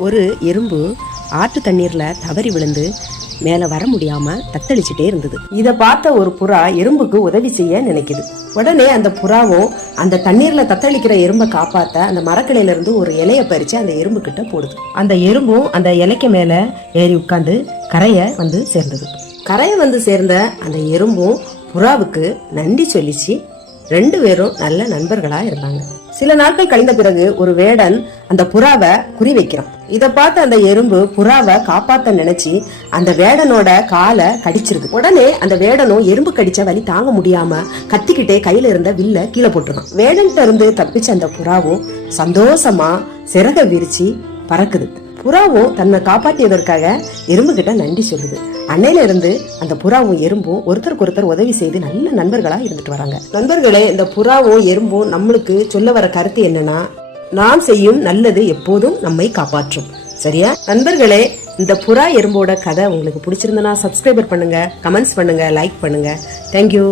ஒரு எறும்பு ஆற்று தண்ணீர்ல தவறி விழுந்து மேல வர முடியாம தத்தளிச்சுட்டே இருந்தது. இத பார்த்த ஒரு புறா எறும்புக்கு உதவி செய்ய நினைக்குது. உடனே அந்த புறாவும் அந்த தண்ணீர்ல தத்தளிக்கிற எறும்பை காப்பாத்த அந்த மரக்கிளையில இருந்து ஒரு இலைய பறிச்சு அந்த எறும்பு கிட்ட போடுது. அந்த எறும்பும் அந்த இலைக்கு மேல ஏறி உட்கார்ந்து கரைய வந்து சேர்ந்தது. கரைய வந்து சேர்ந்த அந்த எறும்பும் புறாவுக்கு நன்றி சொல்லிச்சு. 2 பேரும் நல்ல நண்பர்களா இருந்தாங்க. சில நாட்கள் கழிந்த பிறகு ஒரு வேடன் அந்த புறாவை குறி வைக்கிறான். இத பார்த்து அந்த எறும்பு புறாவை காப்பாத்த நினைச்சு அந்த வேடனோட காலை கடிச்சிருது. உடனே அந்த வேடனும் எறும்பு கடிச்ச வலி தாங்க முடியாம கத்திக்கிட்டே கையில இருந்த வில்ல கீழே போட்டுருக்கான். வேடன்கிட்ட இருந்து தப்பிச்ச அந்த புறாவும் சந்தோஷமா சிறக விரிச்சு பறக்குது. புறாவும் தன்னை காப்பாற்றியதற்காக எறும்பு கிட்ட நன்றி சொல்லுது. அன்னையில இருந்து அந்த புறாவும் எறும்பும் ஒருத்தருக்கு ஒருத்தர் உதவி செய்து நல்ல நண்பர்களா இருந்துட்டு வராங்க. நண்பர்களே, இந்த புறாவும் எறும்பும் நம்மளுக்கு சொல்ல வர கருத்து என்னன்னா, நாம் செய்யும் நல்லது எப்போதும் நம்மை காப்பாற்றும். சரியா நண்பர்களே? இந்த புறா எறும்போட கதை உங்களுக்கு பிடிச்சிருந்தனா சப்ஸ்கிரைபர் பண்ணுங்க, கமெண்ட்ஸ் பண்ணுங்க, லைக் பண்ணுங்க. தேங்க்யூ.